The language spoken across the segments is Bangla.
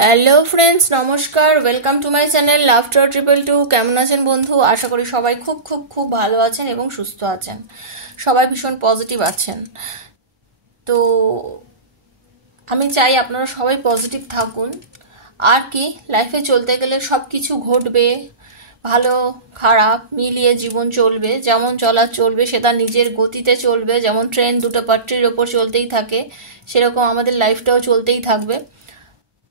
হ্যালো ফ্রেন্ডস, নমস্কার। Welcome to my channel laughter 222। কেমন আছেন বন্ধু? আশা করি সবাই খুব খুব খুব ভালো আছেন এবং সুস্থ আছেন। সবাই ভীষণ পজিটিভ আছেন। তো আমি চাই আপনারা সবাই পজিটিভ থাকুন। আর কি, লাইফে চলতে গেলে সব কিছু ঘটবে, ভালো খারাপ মিলিয়ে জীবন চলবে। যেমন চলার চলবে, সেটা নিজের গতিতে চলবে। যেমন ট্রেন দুটো পাট্টির ওপর চলতেই থাকে, সেরকম আমাদের লাইফটাও চলতেই থাকবে।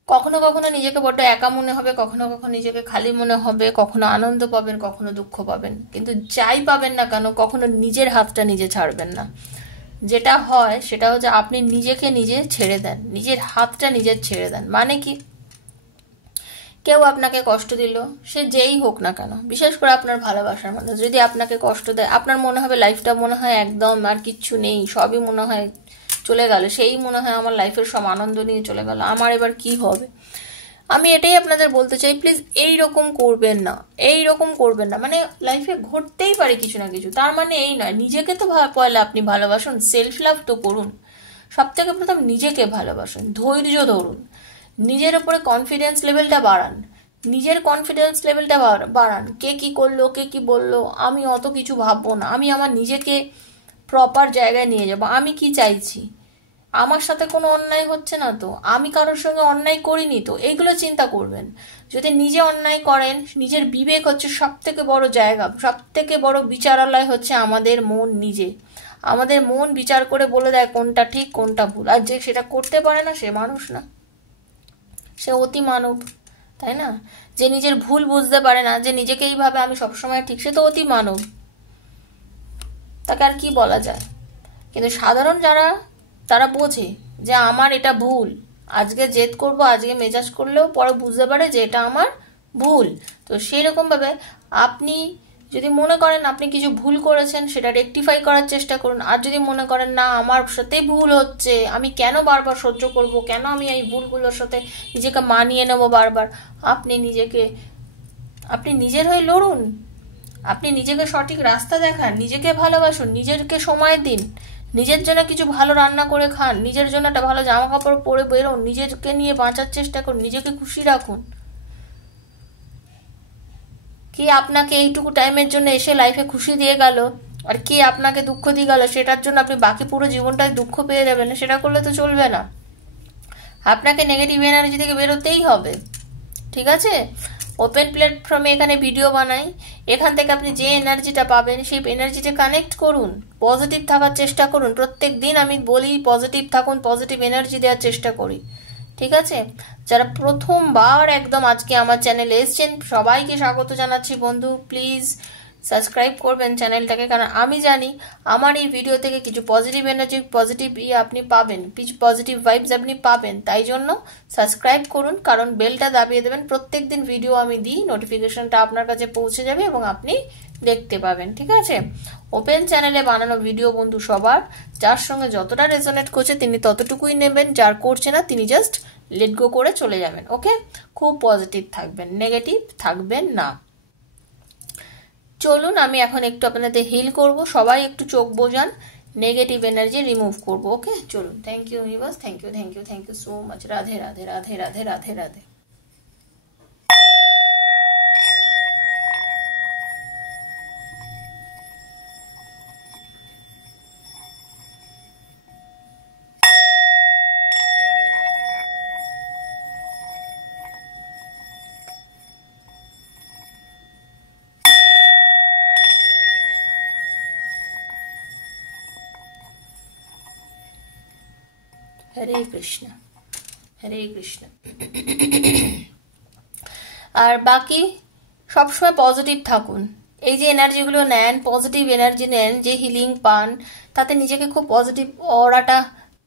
কখনো কখনো নিজেকে বড্ড একা মনে হবে, কখনো কখনো নিজেকে খালি মনে হবে, কখনো আনন্দ পাবেন, কখনো দুঃখ পাবেন। কিন্তু যাই পাবেন না কেন, কখনো নিজের হাতটা নিজে ছাড়বেন না। যেটা হয় সেটা হচ্ছে আপনি নিজেকে নিজে ছেড়ে দেন, নিজের হাতটা নিজের ছেড়ে দেন। মানে কি, কেউ আপনাকে কষ্ট দিল, সে যেই হোক না কেন, বিশেষ করে আপনার ভালোবাসার মানুষ যদি আপনাকে কষ্ট দেয়, আপনার মনে হবে লাইফটা মনে হয় একদম আর কিচ্ছু নেই, সবই মনে হয় চলে গেল। সেই মনে হয় আমার লাইফের সব আনন্দ নিয়ে চলে গেল, আমার এবার কি হবে। আমি এটাই আপনাদের বলতে চাই, প্লিজ এইরকম করবেন না, এইরকম করবেন না। মানে লাইফে ঘটতেই পারে কিছু না কিছু, তার মানে এই নয় নিজেকে তো পয়লা আপনি ভালোবাসুন, সেলফ লাভ তো করুন। সব থেকে প্রথম নিজেকে ভালোবাসুন, ধৈর্য ধরুন, নিজের উপরে কনফিডেন্স লেভেলটা বাড়ান, নিজের কনফিডেন্স লেভেলটা বাড়ান। কে কি করলো, কে কি বললো, আমি অত কিছু ভাববো না। আমি আমার নিজেকে প্রপার জায়গায় নিয়ে যাব। আমি কি চাইছি, আমার সাথে কোনো অন্যায় হচ্ছে না তো, আমি কারোর সঙ্গে অন্যায় করিনি তো, এইগুলো চিন্তা করবেন। যদি নিজে অন্যায় করেন, নিজের বিবেক হচ্ছে সব থেকে বড় জায়গা, সব থেকে বড় বিচারালয় হচ্ছে আমাদের মন নিজে। আমাদের মন বিচার করে বলে দেয় কোনটা ঠিক কোনটা ভুল। আর যে সেটা করতে পারে না, সে মানুষ না, সে অতি মানব, তাই না? যে নিজের ভুল বুঝতে পারে না, যে নিজেকে এইভাবে আমি সবসময় ঠিক, সে তো অতি মানব, তাকে আর কি বলা যায়। কিন্তু সাধারণ যারা, তারা বোঝে যে আমার এটা ভুল, আজকে জেদ করব, আজকে মেজাজ করলেও পরে বুঝতে পারে যে এটা আমার ভুল। তো সেই রকম ভাবে আপনি যদি মনে করেন আপনি কিছু ভুল করেছেন, সেটা রেকটিফাই করার চেষ্টা করুন। আর যদি মনে করেন না আমার সাথেই ভুল হচ্ছে, আমি কেন বারবার সহ্য করব, কেন আমি এই ভুলগুলোর সাথে নিজেকে মানিয়ে নেব বারবার, আপনি নিজের হয়ে লড়ুন। আপনি নিজেকে সঠিক রাস্তা দেখান, নিজেকে ভালোবাসুন, নিজেকে সময় দিন, নিজের জন্য কিছু ভালো রান্না করে খান, নিজের জন্য একটা ভালো জামা কাপড় পরে বেরোন, নিজেকে নিয়ে বাঁচার চেষ্টা করুন, নিজেকে খুশি রাখুন। কে আপনাকে এইটুকু টাইমের জন্য এসে লাইফে খুশি দিয়ে গেল, আর কে আপনাকে দুঃখ দিয়ে গেল, সেটার জন্য আপনি বাকি পুরো জীবনটায় দুঃখ পেয়ে যাবেন, সেটা করলে তো চলবে না। আপনাকে নেগেটিভ এনার্জি থেকে বেরোতেই হবে, ঠিক আছে? ওপেন প্ল্যাটফর্মে এখানে ভিডিও বানাই, এখান থেকে আপনি যে এনার্জিটা পাবেন সেই এনার্জিটা কানেক্ট করুন, পজিটিভ থাকার চেষ্টা করুন। প্রত্যেক দিন আমি বলি পজিটিভ থাকুন, পজিটিভ এনার্জি দেওয়ার চেষ্টা করি, ঠিক আছে? যারা প্রথমবার একদম আজকে আমার চ্যানেলে এসছেন, সবাইকে স্বাগত জানাচ্ছি বন্ধু। প্লিজ সাবস্ক্রাইব করবেন চ্যানেলটাকে, কারণ আমি জানি আমার এই ভিডিও থেকে কিছু পজিটিভ এনার্জি, পজিটিভ আপনি পাবেন, কিছু পজিটিভ ভাইবস আপনি পাবেন। তাই জন্য সাবস্ক্রাইব করুন, কারণ বেলটা দাবিয়ে দেবেন। প্রত্যেক দিন ভিডিও আমি দিই, নোটিফিকেশনটা আপনার কাছে পৌঁছে যাবে এবং আপনি দেখতে পাবেন, ঠিক আছে? ওপেন চ্যানেলে বানানো ভিডিও বন্ধু সবার, যার সঙ্গে যতটা রেজোনেট করছে তিনি ততটুকুই নেবেন, যার করছে না তিনি জাস্ট লেট গো করে চলে যাবেন। ওকে, খুব পজিটিভ থাকবেন, নেগেটিভ থাকবেন না। চলুন আমি এখন একটু আপনাদের হিল করব, সবাই একটু চোখ বোঝান, নেগেটিভ এনার্জি রিমুভ করব। ওকে, চলুন। Thank you universe, thank you, thank you, thank you so much. Radhe Radhe Radhe Radhe Radhe Radhe. Hare Krishna, Hare Krishna. আর বাকি সবসময় পজিটিভ থাকুন। এই যে এনার্জিগুলো নেন, পজিটিভ এনার্জি নেন, যে হিলিং পান, তাতে নিজেকে খুব পজিটিভ অরাটা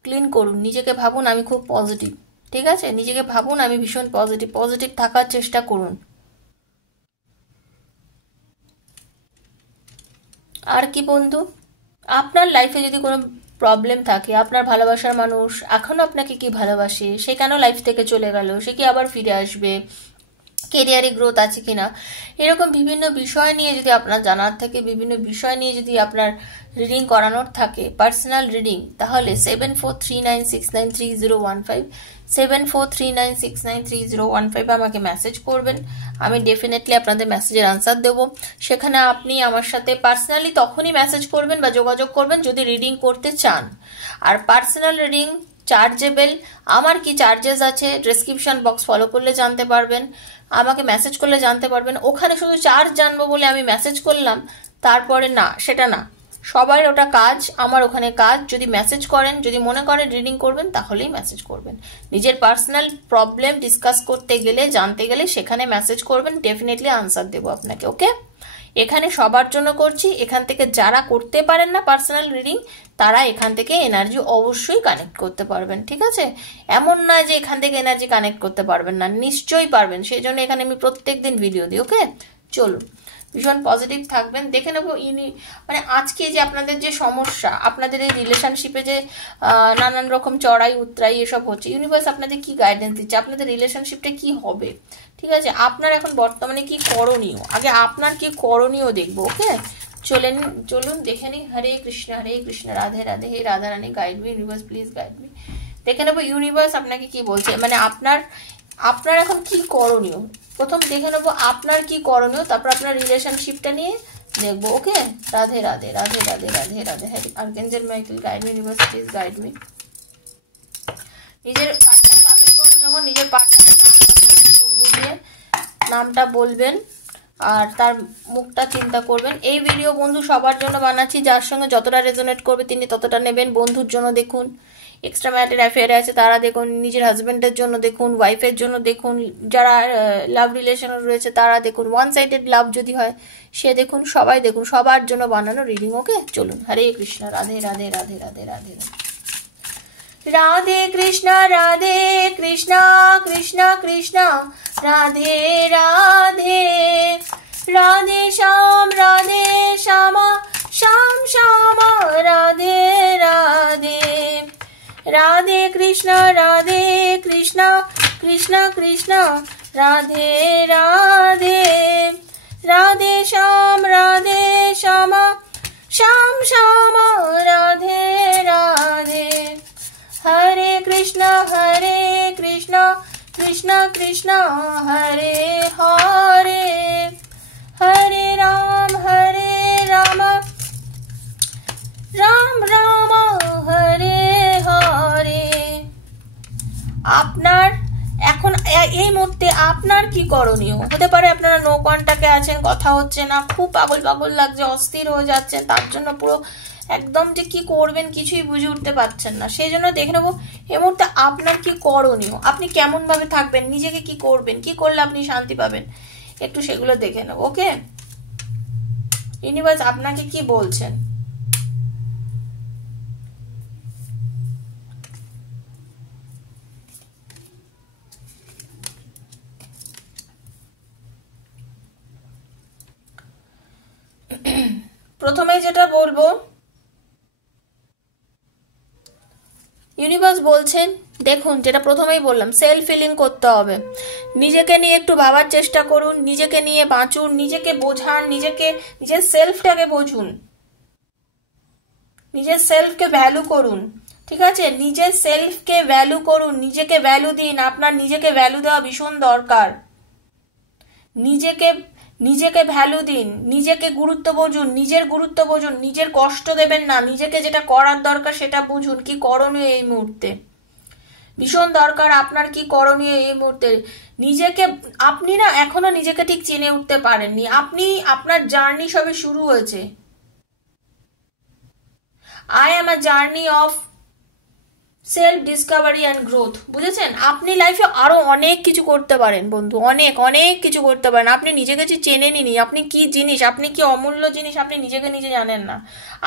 ক্লিন করুন। নিজেকে ভাবুন আমি খুব পজিটিভ, ঠিক আছে? নিজেকে ভাবুন আমি ভীষণ পজিটিভ, পজিটিভ থাকার চেষ্টা করুন। আর কি বন্ধু, আপনার লাইফে যদি কোনো প্রবলেম থাকে, আপনার ভালোবাসার মানুষ এখনো আপনাকে কি ভালোবাসে, সে কেন লাইফ থেকে চলে গেল, সে কি আবার ফিরে আসবে, কেরিয়ারে গ্রোথ আছে কিনা, এরকম বিভিন্ন বিষয় নিয়ে যদি আপনার জানার থাকে, বিভিন্ন বিষয় নিয়ে যদি আপনার রিডিং করানোর থাকে, পার্সোনাল রিডিং, তাহলে 7439693015 7439693015 আমাকে মেসেজ করবেন। আমি ডেফিনেটলি আপনাদের মেসেজের আনসার দেবো। সেখানে আপনি আমার সাথে পার্সোনালি তখনই মেসেজ করবেন বা যোগাযোগ করবেন যদি রিডিং করতে চান। আর পার্সোনাল রিডিং চার্জেবল, আমার কি চার্জেস আছে ডেসক্রিপশন বক্স ফলো করলে জানতে পারবেন, আমাকে মেসেজ করলে জানতে পারবেন। ওখানে শুধু চার্জ জানবো বলে আমি মেসেজ করলাম তারপরে না, সেটা না। সবার ওটা কাজ, আমার ওখানে কাজ। যদি মেসেজ করেন, যদি মনে করেন রিডিং করবেন, তাহলেই মেসেজ করবেন। নিজের পার্সোনাল প্রবলেম ডিসকাস করতে গেলে, জানতে গেলে সেখানে মেসেজ করবেন, ডেফিনেটলি আনসার দেবো আপনাকে। ওকে, এখানে সবার জন্য করছি। এখান থেকে যারা করতে পারেন না পার্সোনাল রিডিং, তারা এখান থেকে এনার্জি অবশ্যই কানেক্ট করতে পারবেন, ঠিক আছে? এমন নয় যে এখান থেকে এনার্জি কানেক্ট করতে পারবেন না, নিশ্চয়ই পারবেন। সেই জন্য এখানে আমি প্রত্যেকদিন ভিডিও দিই। ওকে, চলুন, ভীষণ পজিটিভ থাকবেন। দেখে নেবো মানে আজকে যে আপনাদের যে সমস্যা, আপনাদের এই রিলেশনশিপে যে নানান রকম চড়াই উতরাই এসব হচ্ছে, ইউনিভার্স আপনাদের কি গাইডেন্স দিচ্ছে, আপনাদের রিলেশনশিপটা কি হবে, ঠিক আছে? আপনার এখন বর্তমানে কি করণীয়, আগে আপনার কি করণীয় দেখবো। ওকে, চলুন দেখে নিই। হরে কৃষ্ণ রাধে রাধে, হে Radha Rani, guide me universe, please guide me. দেখে নেবো ইউনিভার্স আপনাকে কি বলছে, মানে আপনার এখন কি করণীয়। প্রথম দেখে নেবো আপনার কি করণীয়, তারপর আপনার রিলেশনশিপটা নিয়ে দেখবো। ওকে, রাধে রাধে রাধে রাধে রাধে রাধে, হ্যারি archangel Michael, guide me universe, please guide me. নিজের যখন নিজের পার্টনারের নামটা বলবেন আর তার মুখটা চিন্তা করবেন। এই ভিডিও বন্ধু সবার জন্য বানাচ্ছি, যার সঙ্গে যতটা রেজোনেট করবে তিনি ততটা নেবেন। বন্ধুর জন্য দেখুন, এক্সট্রা ম্যারিটাল অ্যাফেয়ারে আছে তারা দেখুন, নিজের হাজবেন্ডের জন্য দেখুন, ওয়াইফের জন্য দেখুন, যারা লাভ রিলেশনে রয়েছে তারা দেখুন, ওয়ান সাইডেড লাভ যদি হয় সে দেখুন, সবাই দেখুন, সবার জন্য বানানো রিডিং। ওকে, চলুন। হরে কৃষ্ণ, রাধে রাধে রাধে রাধে রাধে রাধে কৃষ্ণ কৃষ্ণ কৃষ্ণ রাধে রাধে, রাধে শ্যাম শ্যাম শ্যাম রাধে রাধে, রাধে কৃষ্ণ কৃষ্ণ কৃষ্ণ রাধে রাধে, রাধে শ্যাম শ্যাম শ্যাম রাধে রাধে। হরে কৃষ্ণ কৃষ্ণ কৃষ্ণ হরে হরে, হরে রাম রাম রাম হরে হরে। আপনার এখন এই মুহূর্তে আপনার কি করণীয়? হতে পারে আপনারা নো কন্টাক্টে আছেন, কথা হচ্ছে না, খুব পাগল লাগছে, অস্থির হয়ে যাচ্ছেন, তার জন্য পুরো একদম যে কি করবেন কিছুই বুঝে উঠতে পারছেন না। সেই জন্য দেখে নেবো এই মুহূর্তে আপনার কি করণীয়, আপনি কেমন ভাবে থাকবেন, নিজেকে কি করবেন, কি করলে আপনি শান্তি পাবেন, একটু সেগুলো দেখে নেবো। ওকে, ইউনিভার্স আপনাকে কি বলছেন। প্রথমে যেটা বলবো, ইউনিভার্স বলছেন দেখুন, যেটা প্রথমেই বললাম, সেলফ ফিলিং করতে হবে। নিজেকে নিয়ে একটু ভাবার চেষ্টা করুন, নিজেকে নিয়ে বাঁচুন, নিজেকে বোঝান, নিজের সেলফটাকে বুঝুন, নিজের সেলফকে ভ্যালু করুন, ঠিক আছে? নিজের সেলফকে ভ্যালু করুন, নিজেকে ভ্যালু দিন। আপনার নিজেকে ভ্যালু দেওয়া ভীষণ দরকার। নিজেকে ভ্যালু দিন, নিজেকে গুরুত্ব বুঝুন, নিজের গুরুত্ব বুঝুন, নিজের কষ্ট দেবেন না, নিজেকে যেটা করার দরকার সেটা বুঝুন। কি করণীয় এই মুহূর্তে ভীষণ দরকার, আপনার কি করণীয় এই মুহূর্তে। নিজেকে আপনি না এখনো নিজেকে ঠিক চিনে উঠতে পারেননি, আপনার জার্নি সবে শুরু হয়েছে। I am a journey of self Discovery and growth, বুঝেছেন? আপনি লাইফে আরো অনেক কিছু করতে পারেন বন্ধু, অনেক কিছু করতে পারেন। আপনি নিজেকে চেনে নিনি, আপনি কি জিনিস, আপনি কি অমূল্য জিনিস, আপনি নিজেকে নিজে জানেন না।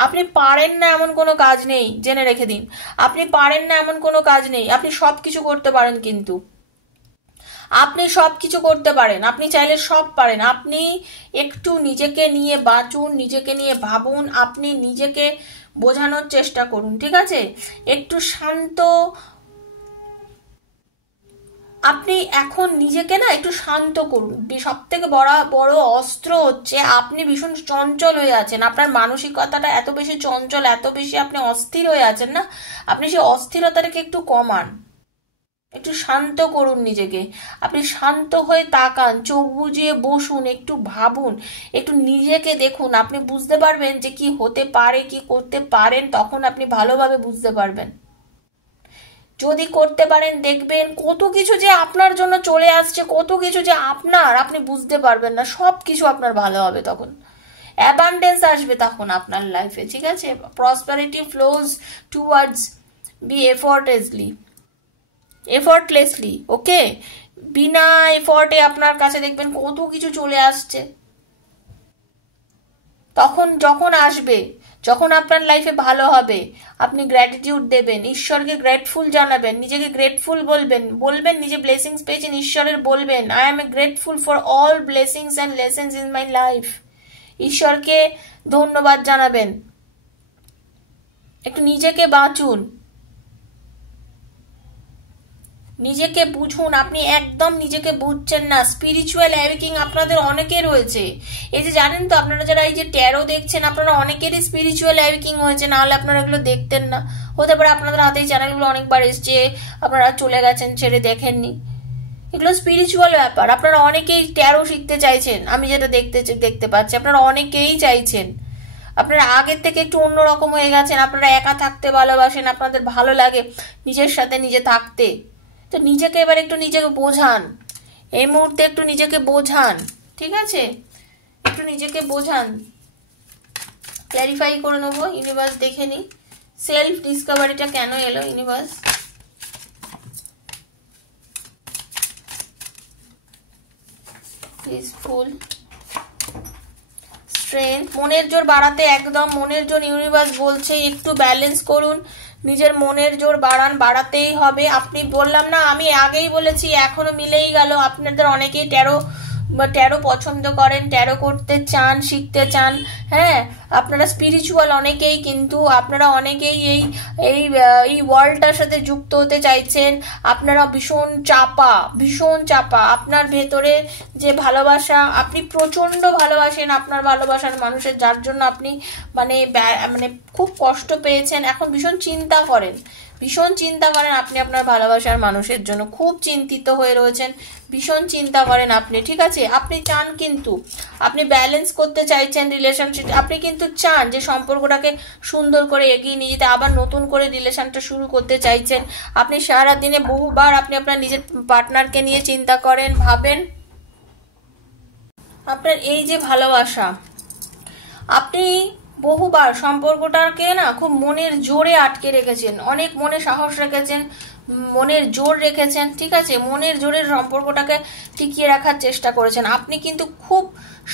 আপনি পারেন না এমন কোনো কাজ নেই, জেনে রেখে দিন। আপনি পারেন না এমন কোনো কাজ নেই, আপনি সব কিছু করতে পারেন। কিন্তু আপনি সব কিছু করতে পারেন, আপনি চাইলে সব পারেন। আপনি একটু নিজেকে নিয়ে বাঁচুন, নিজেকে নিয়ে ভাবুন, আপনি নিজেকে বোঝানোর চেষ্টা করুন, ঠিক আছে? একটু শান্ত আপনি এখন নিজেকে না একটু শান্ত করুন। সব থেকে বড় অস্ত্র হচ্ছে আপনি ভীষণ চঞ্চল হয়ে আছেন, আপনার মানসিকতাটা এত বেশি চঞ্চল, এত বেশি আপনি অস্থির হয়ে আছেন না, আপনি সেই অস্থিরতাটাকে একটু কমান, একটু শান্ত করুন নিজেকে। আপনি শান্ত হয়ে তাকান, চোখ বুজিয়ে বসুন, একটু ভাবুন, একটু নিজেকে দেখুন, আপনি বুঝতে পারবেন যে কি হতে পারে, কি করতে পারেন, তখন আপনি ভালোভাবে বুঝতে পারবেন। যদি করতে পারেন দেখবেন কত কিছু যে আপনার জন্য চলে আসছে, কত কিছু যে আপনি বুঝতে পারবেন না, সব কিছু আপনার ভালো হবে তখন, অ্যাবান্ডেন্স আসবে তখন আপনার লাইফে, ঠিক আছে? প্রসপারিটি ফ্লোজ টুয়ার্ডস বি এফর্টলেসলি, ওকে? বিনা এফর্টে আপনার কাছে দেখবেন কত কিছু চলে আসছে। তখন যখন আসবে, যখন আপনার লাইফে ভালো হবে, আপনি গ্র্যাটিটিউড দেবেন, ঈশ্বরকে গ্রেটফুল জানাবেন, নিজেকে গ্রেটফুল বলবেন নিজে ব্লেসিংস পেয়েছেন ঈশ্বরের, বলবেন I am grateful for all blessings and lessons in my life. ঈশ্বরকে ধন্যবাদ জানাবেন, একটু নিজেকে বাঁচুন, নিজেকে বুঝুন। আপনি একদম নিজেকে বুঝছেন না। স্পিরিচুয়াল অ্যাওয়েকিং আপনাদের অনেকে রয়েছে। এই যে জানেন তো, আপনারা যারা এই যে ট্যারো দেখছেন, আপনারা অনেকেরই স্পিরিচুয়াল অ্যাওয়েকিং হয়েছে, নাহলে আপনারা এগুলো দেখতেন না। হতে পারে আপনাদের হাতে এই চ্যানেলগুলো অনেকবার এসছে, আপনারা চলে গেছেন, ছেড়ে দেখেননি। এগুলো স্পিরিচুয়াল ব্যাপার। আপনারা অনেকেই ট্যারো শিখতে চাইছেন, আমি যেটা দেখতে পাচ্ছি, আপনারা অনেকেই চাইছেন। আপনারা আগের থেকে একটু অন্যরকম হয়ে গেছেন, আপনারা একা থাকতে ভালোবাসেন, আপনাদের ভালো লাগে নিজের সাথে নিজে থাকতে। তো নিজেকে এবার একটু নিজেকে বোঝান, এই মুহূর্তে একটু নিজেকে বোঝান, ঠিক আছে? একটু নিজেকে বোঝান, ক্ল্যারিফাই করে নেবো। ইউনিভার্স দেখে নি সেলফ ডিসকভারিটা কেন এলো। ইউনিভার্স পিসফুল স্ট্রেংথ, মনের জোর বাড়াতে, একদম মনের জোর ইউনিভার্স বলছে একটু ব্যালেন্স করুন, নিজের মনের জোর বাড়াতেই হবে। আপনি বললাম না, আমি আগেই বলেছি, এখনো মিলেই গেল। আপনাদের অনেকেই ট্যারো পছন্দ করেন, ট্যারো করতে চান, শিখতে চান, হ্যাঁ, আপনারা স্পিরিচুয়াল অনেকেই, কিন্তু আপনারা অনেকেই এই ওয়ার্ল্ডটার সাথে যুক্ত হতে চাইছেন। আপনারা ভীষণ চাপা আপনার ভেতরে যে ভালোবাসা, আপনি প্রচন্ড ভালোবাসেন আপনার ভালোবাসার মানুষের, যার জন্য আপনি মানে খুব কষ্ট পেয়েছেন, এখন ভীষণ চিন্তা করেন আপনি আপনার ভালোবাসার মানুষের জন্য, খুব চিন্তিত হয়ে রয়েছেন, ভীষণ চিন্তা করেন আপনি, ঠিক আছে? আপনি চান, কিন্তু আপনি ব্যালেন্স করতে চাইছেন রিলেশনশিপ, আপনি কিন্তু চান যে সম্পর্কটাকে সুন্দর করে এগিয়ে নিয়ে যেতে, আবার নতুন করে রিলেশনটা শুরু করতে চাইছেন। আপনি সারাদিনে বহুবার আপনি আপনার নিজের পার্টনারকে নিয়ে চিন্তা করেন, ভাবেন। আপনার এই যে ভালোবাসা, আপনি বহুবার সম্পর্কটাকে না খুব মনের জোরে আটকে রেখেছেন, অনেক মনে সাহস রেখেছেন, মনের জোর রেখেছেন, ঠিক আছে? মনের জোরের সম্পর্কটাকে টিকিয়ে রাখার চেষ্টা করেছেন। আপনি কিন্তু খুব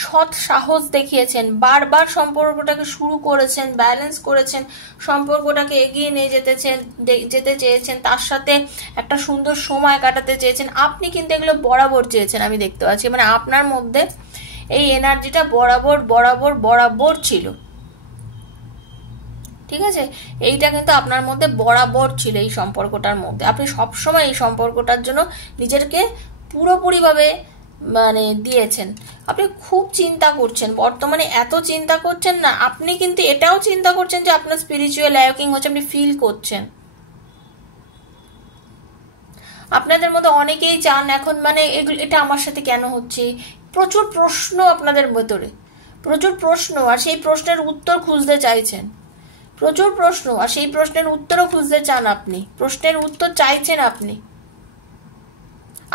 সৎ সাহস দেখিয়েছেন, বারবার সম্পর্কটাকে শুরু করেছেন, ব্যালেন্স করেছেন, সম্পর্কটাকে এগিয়ে নিয়ে যেতে চেয়েছেন, তার সাথে একটা সুন্দর সময় কাটাতে চেয়েছেন। আপনি কিন্তু এগুলো বরাবর চেয়েছেন, আমি দেখতে পাচ্ছি, মানে আপনার মধ্যে এই এনার্জিটা বরাবর ছিল, ঠিক আছে? এইটা কিন্তু আপনার মধ্যে বরাবর ছিল, এই সম্পর্কটার মধ্যে। আপনি সবসময় এই সম্পর্কটার জন্য নিজেকে পুরোপুরিভাবে মানে দিয়েছেন। আপনি খুব চিন্তা করছেন বর্তমানে, এত চিন্তা করছেন না, আপনি কিন্তু এটাও চিন্তা করছেন যে আপনার স্পিরিচুয়াল অ্যাওয়েকিং হচ্ছে, আপনি ফিল করছেন। আপনাদের মধ্যে অনেকেই চান এখন, মানে এটা আমার সাথে কেন হচ্ছে, প্রচুর প্রশ্ন আপনাদের ভেতরে, প্রচুর প্রশ্ন, আর সেই প্রশ্নের উত্তর খুঁজতে চাইছেন, প্রচুর প্রশ্ন, আর সেই প্রশ্নের উত্তরও খুঁজতে চান আপনি, প্রশ্নের উত্তর চাইছেন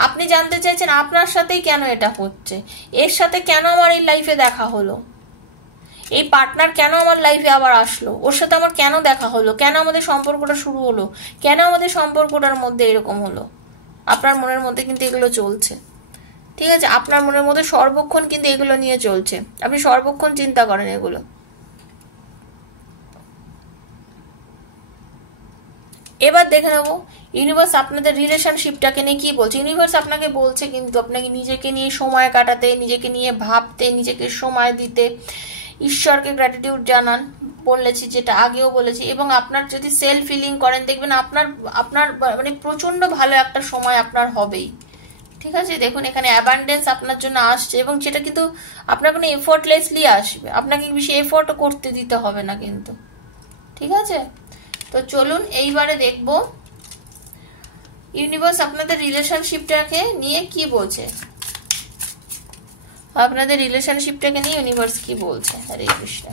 আপনি জানতে চাইছেন আপনার সাথেই কেন এটা হচ্ছে, এর সাথে কেন আমার এই লাইফে দেখা হলো, এই পার্টনার কেন আমার লাইফে আবার আসলো, ওর সাথে আমার কেন দেখা হলো, কেন আমাদের সম্পর্কটা শুরু হলো, কেন আমাদের সম্পর্কটার মধ্যে এরকম হলো। আপনার মনের মধ্যে কিন্তু এগুলো চলছে, ঠিক আছে? আপনার মনের মধ্যে সর্বক্ষণ কিন্তু এগুলো নিয়ে চলছে, আপনি সর্বক্ষণ চিন্তা করেন এগুলো। এবার দেখে নেবো ইউনিভার্স আপনাদের রিলেশনশিপটাকে নিয়ে কি বলছে। ইউনিভার্স আপনাকে বলছে কিন্তু আপনাকে নিজেকে নিয়ে সময় কাটাতে, নিজেকে নিয়ে ভাবতে, নিজেকে সময় দিতে, ঈশ্বরকে গ্র্যাটিটিউড জানান, বলেছি যেটা আগেও বলেছি। এবং আপনার যদি সেলফ ফিলিং করেন, দেখবেন আপনার মানে প্রচন্ড ভালো একটা সময় আপনার হবেই। ঠিক আছে, দেখুন এখানে অ্যাবান্ডেন্স আপনার জন্য আসছে, এবং সেটা কিন্তু আপনার কোনো এফোর্টলেসলি আসবে, আপনাকে বেশি এফোর্টও করতে দিতে হবে না কিন্তু। ঠিক আছে, তো চলুন এইবারে দেখব ইউনিভার্স আপনাদের রিলেশনশিপটাকে নিয়ে কি বলছে। আপনাদের রিলেশনশিপটাকে নিয়ে ইউনিভার্স কি বলছে। হরে কৃষ্ণ।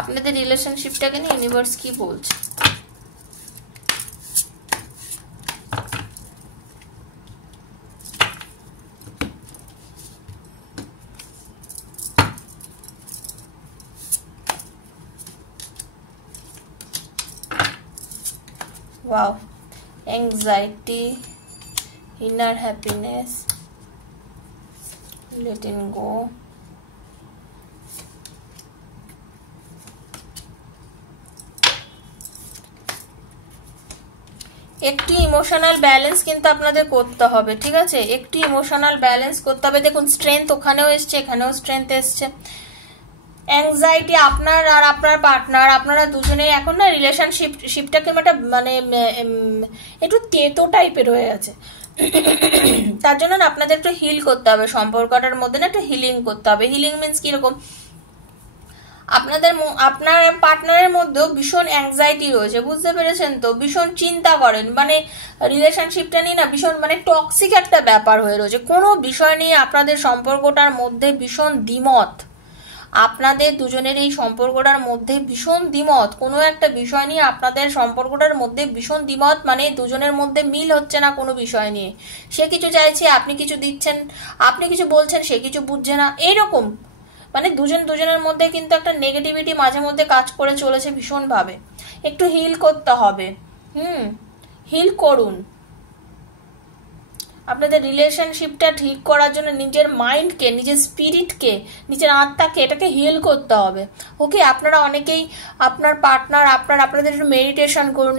আপনাদের রিলেশনশিপটাকে নিয়ে ইউনিভার্স কি বলছে। Wow, anxiety, inner happiness, letting go, একটু ইমোশনাল ব্যালেন্স কিন্তু আপনাদের করতে হবে। ঠিক আছে, একটু ইমোশনাল ব্যালেন্স করতে হবে। দেখুন স্ট্রেংথ ওখানেও এসছে, এখানেও স্ট্রেংথ এসছে। অ্যাংজাইটি আপনার আর আপনার পার্টনার, আপনারা দুজনেই এখন না রিলেশনশিপটাকে মানে একটু তেতো টাইপের হয়ে আছে। তার জন্য না আপনাদের একটু হিল করতে হবে, সম্পর্কটার মধ্যে না একটু হিলিং করতে হবে। হিলিং মিনস কিরকম, আপনার পার্টনারের মধ্যেও ভীষণ অ্যাংজাইটি রয়েছে, বুঝতে পেরেছেন তো, ভীষণ চিন্তা করেন, মানে রিলেশনশিপটা নিয়ে না ভীষণ মানে টক্সিক একটা ব্যাপার হয়ে রয়েছে। কোনো বিষয় নিয়ে আপনাদের সম্পর্কটার মধ্যে ভীষণ দ্বিমত, আপনাদের দুজনের এই সম্পর্কটার মধ্যে ভীষণ দ্বিমত, কোনো একটা বিষয় নিয়ে আপনাদের সম্পর্কটার মধ্যে ভীষণ দ্বিমত, মানে দুজনের মধ্যে মিল হচ্ছে না কোনো বিষয় নিয়ে। সে কিছু চাইছে, আপনি কিছু দিচ্ছেন, আপনি কিছু বলছেন, সে কিছু বুঝছে না, এইরকম মানে দুজনের মধ্যে কিন্তু একটা নেগেটিভিটি মাঝে মধ্যে কাজ করে চলেছে ভীষণভাবে। একটু হিল করতে হবে। হিল করুন। আপনাদের রিলেশনশিপটা ঠিক করার জন্য নিজের মাইন্ডকে, নিজের স্পিরিটকে, নিজের আত্মাকে এটাকে হিল করতে হবে। ওকে, আপনারা অনেকেই আপনার পার্টনার আপনাদের একটু মেডিটেশন করুন,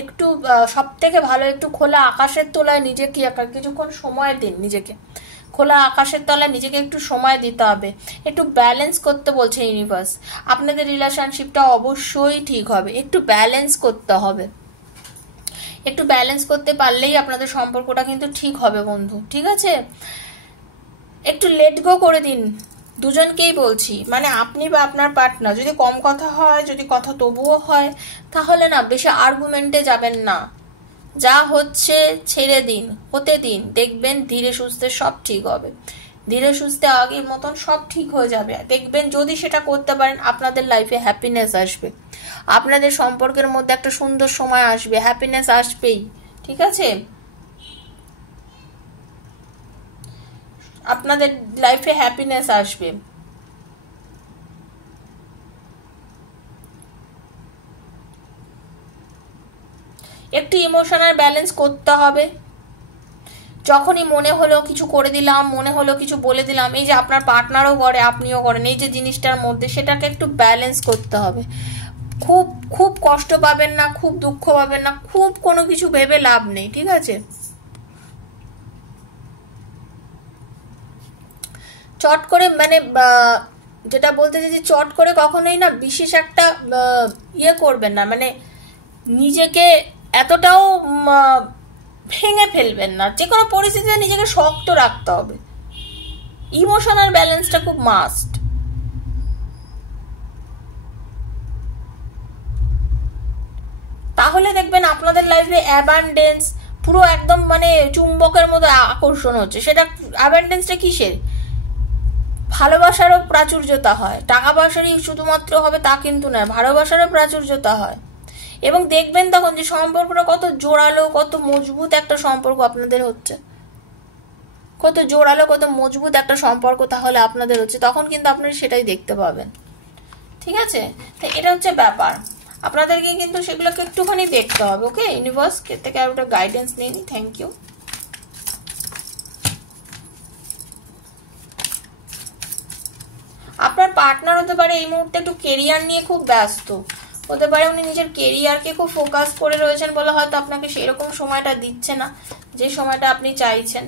একটু সব থেকে ভালো একটু খোলা আকাশের তলায় নিজেকে কিছুক্ষণ সময় দিন। নিজেকে খোলা আকাশের তলায় নিজেকে একটু সময় দিতে হবে, একটু ব্যালেন্স করতে বলছে ইউনিভার্স। আপনাদের রিলেশনশিপটা অবশ্যই ঠিক হবে, একটু ব্যালেন্স করতে হবে। একটু ব্যালেন্স করতে পারলেই আপনাদের সম্পর্কটা কিন্তু ঠিক হবে বন্ধু। ঠিক আছে, একটু লেট গো করে দিন, দুজনকেই বলছি, মানে আপনি বা আপনার পার্টনার। যদি কম কথা হয়, যদি কথা তবুও হয়, তাহলে না বেশি আর্গুমেন্টে যাবেন না। যা হচ্ছে ছেড়ে দিন, হতে দিন, দেখবেন ধীরে সুস্থে সব ঠিক হবে। ধীরে সুস্থে আগের মতন সব ঠিক হয়ে যাবে। দেখবেন যদি সেটা করতে পারেন, আপনাদের লাইফে হ্যাপিনেস আসবে, আপনাদের সম্পর্কের মধ্যে একটা সুন্দর সময় আসবে, হ্যাপিনেস আসবেই। ঠিক আছে, আপনাদের লাইফে হ্যাপিনেস আসবে। একটু ইমোশনাল ব্যালেন্স করতে হবে। যখনই মনে হলো কিছু করে দিলাম, মনে হলো কিছু বলে দিলাম, এই যে আপনার পার্টনারও করে আপনিও করেন, এই যে জিনিসটার মধ্যে সেটাকে একটু ব্যালেন্স করতে হবে। খুব খুব কষ্ট পাবেন না, খুব দুঃখ পাবেন না, খুব কোনো কিছু ভেবে লাভ নেই। ঠিক আছে, চট করে মানে যেটা বলতে চাইছি, চট করে কখনোই না বিশেষ একটা ইয়ে করবেন না, মানে নিজেকে এতটাও ভেঙে ফেলবেন না। যে কোনো পরিস্থিতিতে নিজেকে শক্ত রাখতে হবে। ইমোশনাল ব্যালেন্সটা খুব মাস্ট। তাহলে দেখবেন আপনাদের লাইফে অ্যাবান্ডেন্স পুরো একদম মানে চুম্বকের মতো আকর্ষণ হচ্ছে। সেটা অ্যাবান্ডেন্সটা কিসের? ভালোবাসারও প্রাচুর্যতা হয়, টাকা পয়সারই শুধুমাত্র হবে তা কিন্তু নয়, ভালোবাসারও প্রাচুর্যতা হয়। এবং দেখবেন তখন যে সম্পর্কটা কত জোরালো, কত মজবুত একটা সম্পর্ক আপনাদের হচ্ছে, কত জোরালো, কত মজবুত একটা সম্পর্ক তাহলে আপনাদের হচ্ছে, তখন কিন্তু আপনারা সেটাই দেখতে পাবেন। ঠিক আছে, তো এটা হচ্ছে ব্যাপার। আপনাদেরকে কিন্তু সেগুলোকে একটুখানি দেখতে হবে। ওকে, ইউনিভার্স থেকে আর ওটা গাইডেন্স নিয়ে নিই। Thank you. আপনার পার্টনার হতে পারে এই মুহূর্তে একটু কেরিয়ার নিয়ে খুব ব্যস্ত, হতে পারে উনি নিজের কেরিয়ারকে খুব ফোকাস করে রয়েছেন বলে হয়তো আপনাকে সেরকম সময়টা দিচ্ছে না যে সময়টা আপনি চাইছেন।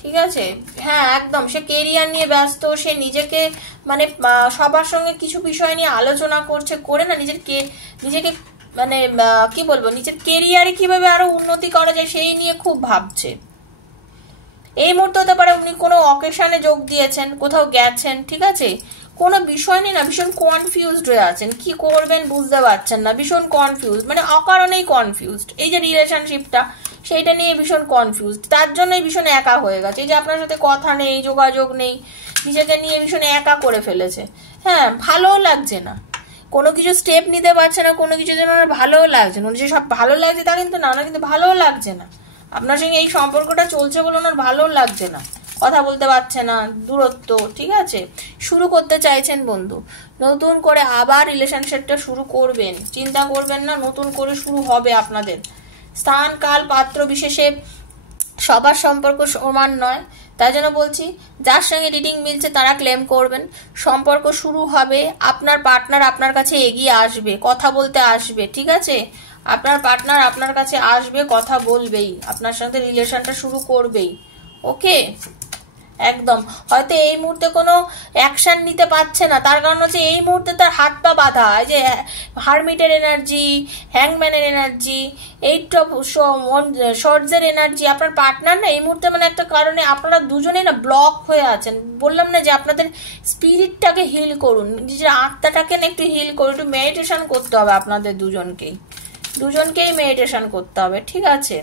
ঠিক আছে, হ্যাঁ একদম, সে কেরিয়ার নিয়ে ব্যস্ত, সে নিজেকে মানে সবার সঙ্গে কিছু বিষয় নিয়ে আলোচনা করছে, করে না নিজেকে মানে কি বলবো, নিজের কেরিয়ারে কিভাবে আরো উন্নতি করা যায় সেই নিয়ে খুব ভাবছে। এই মুহূর্তে হতে পারে উনি কোনো অকেশনে যোগ দিয়েছেন, কোথাও গেছেন, ঠিক আছে, কোনো বিষয় নিয়ে না ভীষণ কনফিউজড হয়ে আছেন, কি করবেন বুঝতে পারছেন না, ভীষণ কনফিউজড, মানে অকারণেই কনফিউজড। এই যে রিলেশনশিপটা সেইটা নিয়ে ভীষণ কনফিউজড, তার জন্যই ভীষণ একা হয়ে গেছে। এই যে আপনার সাথে কথা নেই, যোগাযোগ নেই, নিজেকে নিয়ে ভীষণ একা করে ফেলেছে। হ্যাঁ, ভালোও লাগছে না, কোনো কিছু স্টেপ নিতে পারছে না, কোনো কিছু যেন ওনার ভালোও লাগছে না। যে সব ভালো লাগছে তা কিন্তু না, কিন্তু ভালোও লাগছে না। আপনার সঙ্গে এই সম্পর্কটা চলছে বলে ওনার ভালোও লাগছে না, কথা বলতে পারছে না, দূরত্ব, ঠিক আছে। শুরু করতে চাইছেন বন্ধু, নতুন করে আবার রিলেশনশিপটা শুরু করবেন, চিন্তা করবেন না, নতুন করে শুরু হবে আপনাদের। স্থান কাল পাত্র বিশেষে সবার সম্পর্ক সমান নয়, তাই জন্য বলছি যার সঙ্গে রিডিং মিলছে তারা ক্লেম করবেন। সম্পর্ক শুরু হবে, আপনার পার্টনার আপনার কাছে এগিয়ে আসবে, কথা বলতে আসবে, ঠিক আছে। আপনার পার্টনার আপনার কাছে আসবে, কথা বলবেই, আপনার সাথে রিলেশনটা শুরু করবেই। ওকে, একদম। হয়তো এই মুহূর্তে কোনো অ্যাকশন নিতে পারছে না, তার কারণ হচ্ছে এই মুহূর্তে তার হাত পা বাঁধা। এই যে হারমিটের এনার্জি, হ্যাংম্যানের এনার্জি, এইট অফ শর্টসের এনার্জি, আপনার পার্টনার না এই মুহূর্তে মানে একটা কারণে আপনারা দুজনেই না ব্লক হয়ে আছেন। বললাম না যে আপনাদের স্পিরিটটাকে হিল করুন, নিজের আত্মাটাকে না একটু হিল করুন, একটু মেডিটেশন করতে হবে আপনাদের দুজনকেই মেডিটেশন করতে হবে, ঠিক আছে।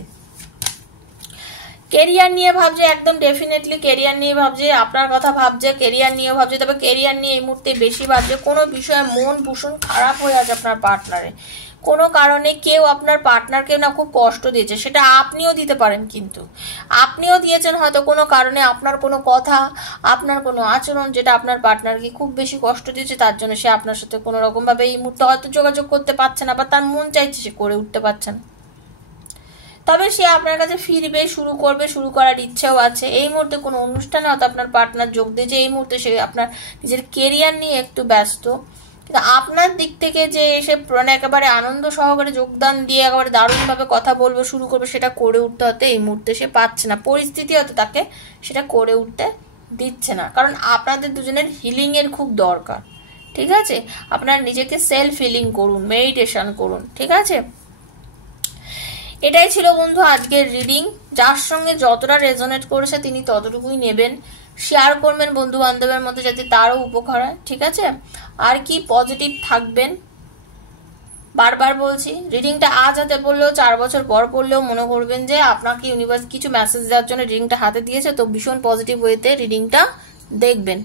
কেরিয়ার নিয়ে ভাবছে, একদম ডেফিনেটলি কেরিয়ার নিয়ে ভাবছে, আপনার কথা ভাবছে, কেরিয়ার নিয়ে ভাবছে, তবে কেরিয়ার নিয়ে এই মুহূর্তে বেশি ভাবছে। কোনো বিষয়ে মন ভীষণ খারাপ হয়ে আছে আপনার পার্টনারে, কোনো কারণে কেউ আপনার পার্টনারকে না খুব কষ্ট দিয়েছে, সেটা আপনিও দিতে পারেন, কিন্তু আপনিও দিয়েছেন হয়তো কোনো কারণে। আপনার কোনো কথা, আপনার কোনো আচরণ যেটা আপনার পার্টনারকে খুব বেশি কষ্ট দিয়েছে, তার জন্য সে আপনার সাথে কোনো রকম ভাবে এই মুহূর্তে হয়তো যোগাযোগ করতে পারছে না, বা তার মন চাইছে সে করে উঠতে পারছে না। তবে সে আপনার কাছে ফিরবে, শুরু করবে, শুরু করার ইচ্ছেও আছে। এই মুহূর্তে কোনো অনুষ্ঠানে হয়তো আপনার পার্টনার যোগ দিয়েছে, এই মুহূর্তে সে আপনার নিজের কেরিয়ার নিয়ে একটু ব্যস্ত। কিন্তু আপনার দিক থেকে যে সে মানে একেবারে আনন্দ সহকারে যোগদান দিয়ে একেবারে দারুণভাবে কথা বলবে, শুরু করবে, সেটা করে উঠতে হতে এই মুহূর্তে সে পাচ্ছে না, পরিস্থিতি হয়তো তাকে সেটা করে উঠতে দিচ্ছে না। কারণ আপনাদের দুজনের হিলিং এর খুব দরকার, ঠিক আছে। আপনার নিজেকে সেলফ হিলিং করুন, মেডিটেশন করুন, ঠিক আছে। এটাই ছিল বন্ধু আজকের রিডিং। যার সঙ্গে যতটা রেজোনেট করেছে তিনি ততটুকুই নেবেন, শেয়ার করবেন বন্ধু বান্ধবের মধ্যে, যাতে তারও উপকার হয়, ঠিক আছে। আর কি পজিটিভ থাকবেন, বারবার বলছি, রিডিংটা আজ হাতে পড়লেও 4 বছর পর পড়লেও মনে করবেন যে আপনাকে ইউনিভার্স কিছু মেসেজ দেওয়ার জন্য রিডিংটা হাতে দিয়েছে, তো ভীষণ পজিটিভ ওয়েতে রিডিংটা দেখবেন।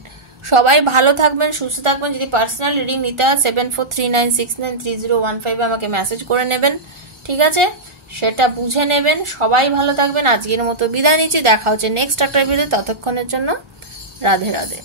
সবাই ভালো থাকবেন, সুস্থ থাকবেন। যদি পার্সোনাল রিডিং নিতে হয় 7439693015 আমাকে মেসেজ করে নেবেন, ঠিক আছে, সেটা বুঝে নেবেন। সবাই ভালো থাকবেন, আজকের মতো বিদায় নিচ্ছি, দেখা হচ্ছে নেক্সট একটা ভিডিও, ততক্ষণের জন্য রাধে রাধে।